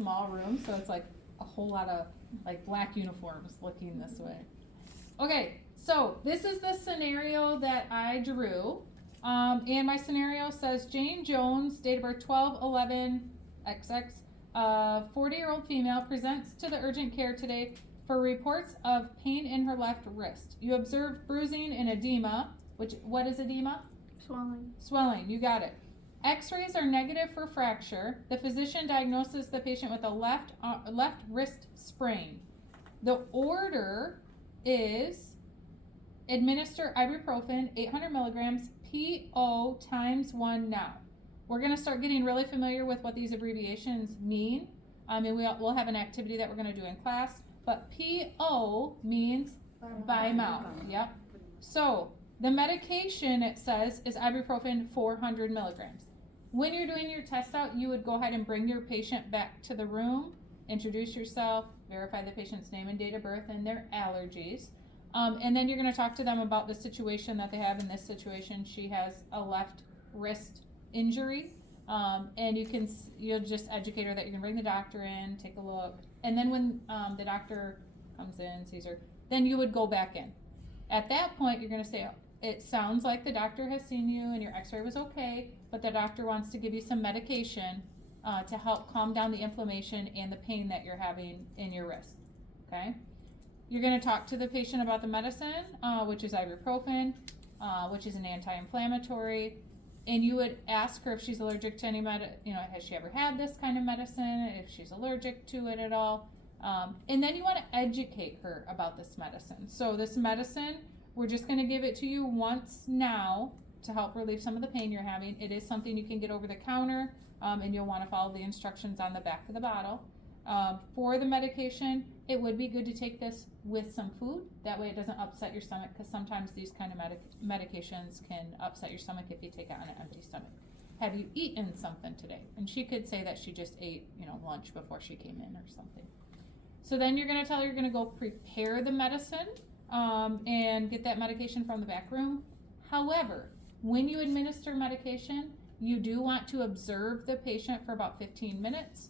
small room, so it's like a whole lot of like black uniforms looking this way. Okay, so this is the scenario that I drew. And my scenario says Jane Jones, date of birth 12/11/XX, 40-year-old female, presents to the urgent care today for reports of pain in her left wrist. You observed bruising and edema. What is edema? Swelling. Swelling, you got it. X-rays are negative for fracture. The physician diagnoses the patient with a left wrist sprain. The order is administer ibuprofen 800 milligrams PO times 1 now. We're going to start getting really familiar with what these abbreviations mean. And we'll have an activity that we're going to do in class. But PO means by mouth. Yep. So the medication, it says, is ibuprofen 400 milligrams. When you're doing your test out, you would go ahead and bring your patient back to the room, introduce yourself, verify the patient's name and date of birth and their allergies. And then you're going to talk to them about the situation that they have. In this situation, she has a left wrist injury. And you'll just educate her that you can bring the doctor in, take a look. And then when the doctor comes in, sees her, then you would go back in. At that point, you're going to say, it sounds like the doctor has seen you and your x-ray was okay, but the doctor wants to give you some medication to help calm down the inflammation and the pain that you're having in your wrist. Okay? You're going to talk to the patient about the medicine, which is ibuprofen, which is an anti-inflammatory. And you would ask her if she's allergic to any has she ever had this kind of medicine, if she's allergic to it at all. And then you want to educate her about this medicine. So this medicine, we're just going to give it to you once now to help relieve some of the pain you're having. It is something you can get over the counter, and you'll want to follow the instructions on the back of the bottle. For the medication, it would be good to take this with some food. That way it doesn't upset your stomach, because sometimes these kind of medications can upset your stomach if you take it on an empty stomach. Have you eaten something today? And she could say that she just ate, lunch before she came in or something. So then you're going to tell her you're going to go prepare the medicine and get that medication from the back room. However, when you administer medication, you do want to observe the patient for about 15 minutes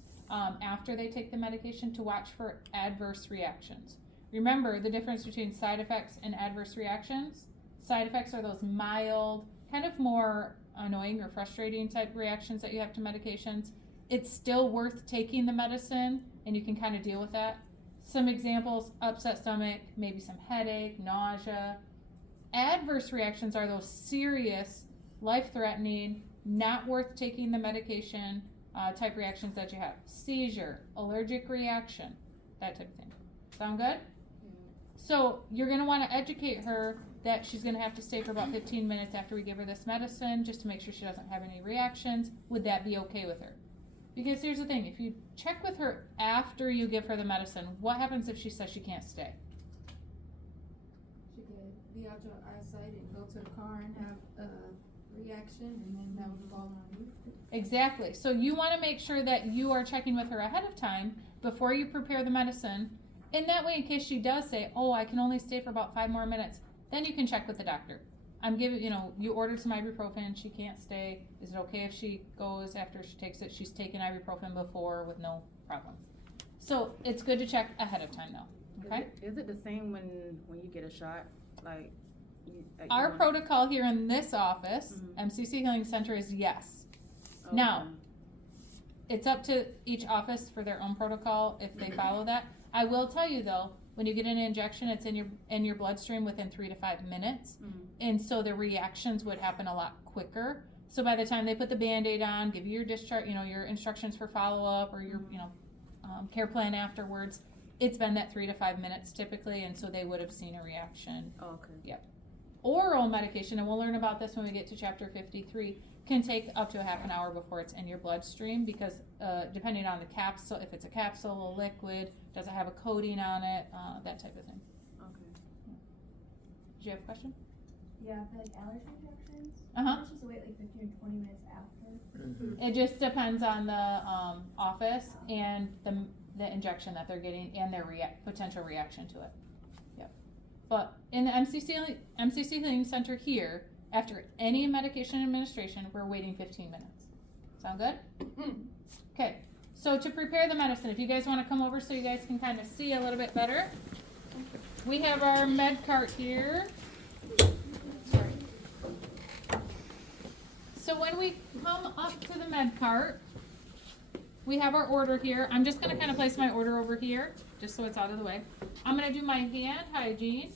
after they take the medication to watch for adverse reactions. Remember the difference between side effects and adverse reactions. Side effects are those mild, kind of more annoying or frustrating type reactions that you have to medications. It's still worth taking the medicine, and you can kind of deal with that. Some examples: upset stomach, maybe some headache, nausea. Adverse reactions are those serious, life-threatening, not worth taking the medication type reactions that you have. Seizure, allergic reaction, that type of thing. Sound good? So you're going to want to educate her that she's going to have to stay for about 15 minutes after we give her this medicine, just to make sure she doesn't have any reactions. Would that be okay with her? Because here's the thing, if you check with her after you give her the medicine, what happens if she says she can't stay? She could be out your eyesight and go to the car and have a reaction, and then that would fall on you. Exactly. So you want to make sure that you are checking with her ahead of time before you prepare the medicine. And that way, in case she does say, oh, I can only stay for about 5 more minutes, then you can check with the doctor. I'm giving, you ordered some ibuprofen, she can't stay. Is it okay if she goes after she takes it? She's taken ibuprofen before with no problems. So it's good to check ahead of time though, okay? Is it the same when you get a shot? Our protocol here in this office, MCC Healing Center, is yes. Okay. Now, it's up to each office for their own protocol if they follow that. I will tell you though, when you get an injection, it's in your bloodstream within 3 to 5 minutes, and so the reactions would happen a lot quicker. So by the time they put the Band-Aid on, give you your discharge, your instructions for follow-up or your care plan afterwards, it's been that 3 to 5 minutes typically, and so they would have seen a reaction. Oh, okay. Yep. Oral medication, and we'll learn about this when we get to chapter 53, can take up to a half an hour before it's in your bloodstream, because depending on the capsule, if it's a capsule, a liquid, does it have a coating on it, that type of thing. Okay. Did you have a question? Yeah, for like allergy injections. Uh-huh. Let's just wait like 15 or 20 minutes after. It just depends on the office and the injection that they're getting and their potential reaction to it. Yep. But in the MCC Healing Center here, after any medication administration, we're waiting 15 minutes. Sound good? Okay. So to prepare the medicine, if you guys wanna come over so you guys can kind of see a little bit better. We have our med cart here. Sorry. So when we come up to the med cart, we have our order here. I'm just gonna kind of place my order over here, just so it's out of the way. I'm gonna do my hand hygiene.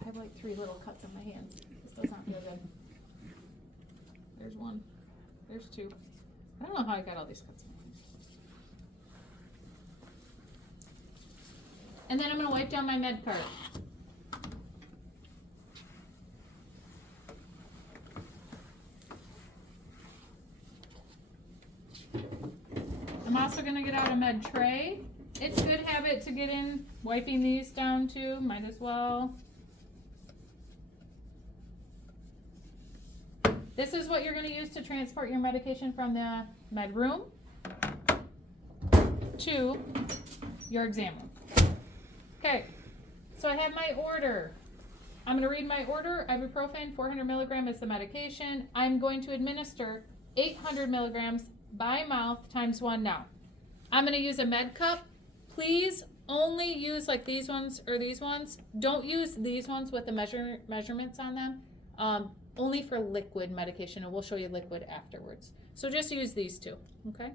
I have like 3 little cuts on my hands. This does not feel good. There's 1. There's 2. I don't know how I got all these cuts on my hands. And then I'm gonna wipe down my med cart. I'm also gonna get out a med tray. It's a good habit to get in wiping these down too, might as well. This is what you're gonna use to transport your medication from the med room to your exam room. Okay, so I have my order. I'm gonna read my order. Ibuprofen, 400 milligram is the medication. I'm going to administer 800 milligrams by mouth times 1 now. I'm gonna use a med cup. Please only use like these ones or these ones. Don't use these ones with the measurements on them. Only for liquid medication, and we'll show you liquid afterwards. So just use these 2, okay?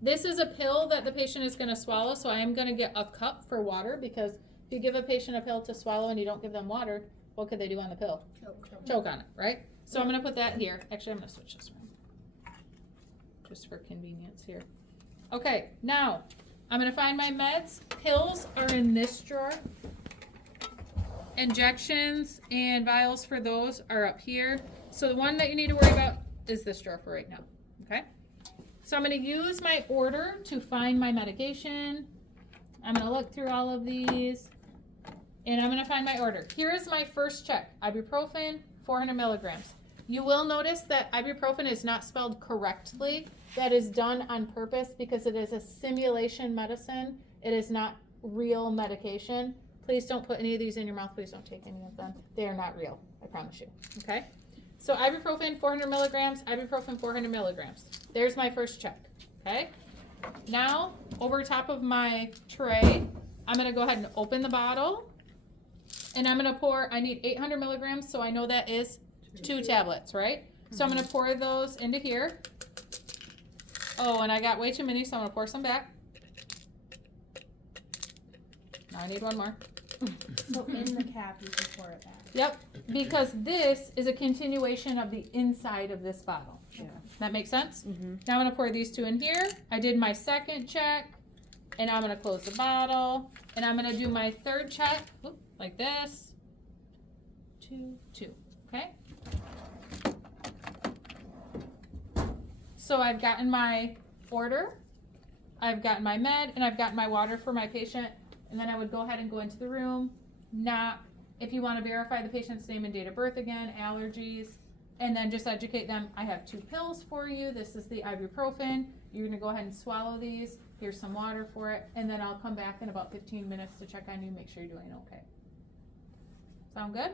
This is a pill that the patient is gonna swallow, so I am gonna get a cup for water, because if you give a patient a pill to swallow and you don't give them water, what could they do on the pill? Choke on it, right? So I'm gonna put that here. Actually, I'm gonna switch this around, just for convenience here. Okay, now, I'm gonna find my meds. Pills are in this drawer. Injections and vials for those are up here. So the one that you need to worry about is this drawer for right now, okay? So I'm gonna use my order to find my medication. I'm gonna look through all of these, and I'm gonna find my order. Here is my first check. Ibuprofen, 400 milligrams. You will notice that ibuprofen is not spelled correctly. That is done on purpose because it is a simulation medicine. It is not real medication. Please don't put any of these in your mouth. Please don't take any of them. They are not real. I promise you. Okay? So ibuprofen, 400 milligrams. Ibuprofen, 400 milligrams. There's my first check. Okay? Now, over top of my tray, I'm going to go ahead and open the bottle. And I'm going to pour, I need 800 milligrams, so I know that is 2 tablets, right? So I'm going to pour those into here. Oh, and I got way too many, so I'm going to pour some back. Now I need 1 more. So in the cap, you can pour it back. Yep, because this is a continuation of the inside of this bottle. Yeah. That makes sense? Mm-hmm. Now I'm gonna pour these 2 in here. I did my second check, and I'm gonna close the bottle, and I'm gonna do my third check, whoop, like this. 2, 2, okay? So I've gotten my order, I've gotten my med, and I've gotten my water for my patient. And then I would go ahead and go into the room, knock, if you want to verify the patient's name and date of birth again, allergies, and then just educate them. I have 2 pills for you. This is the ibuprofen. You're going to go ahead and swallow these. Here's some water for it. And then I'll come back in about 15 minutes to check on you, make sure you're doing okay. Sound good?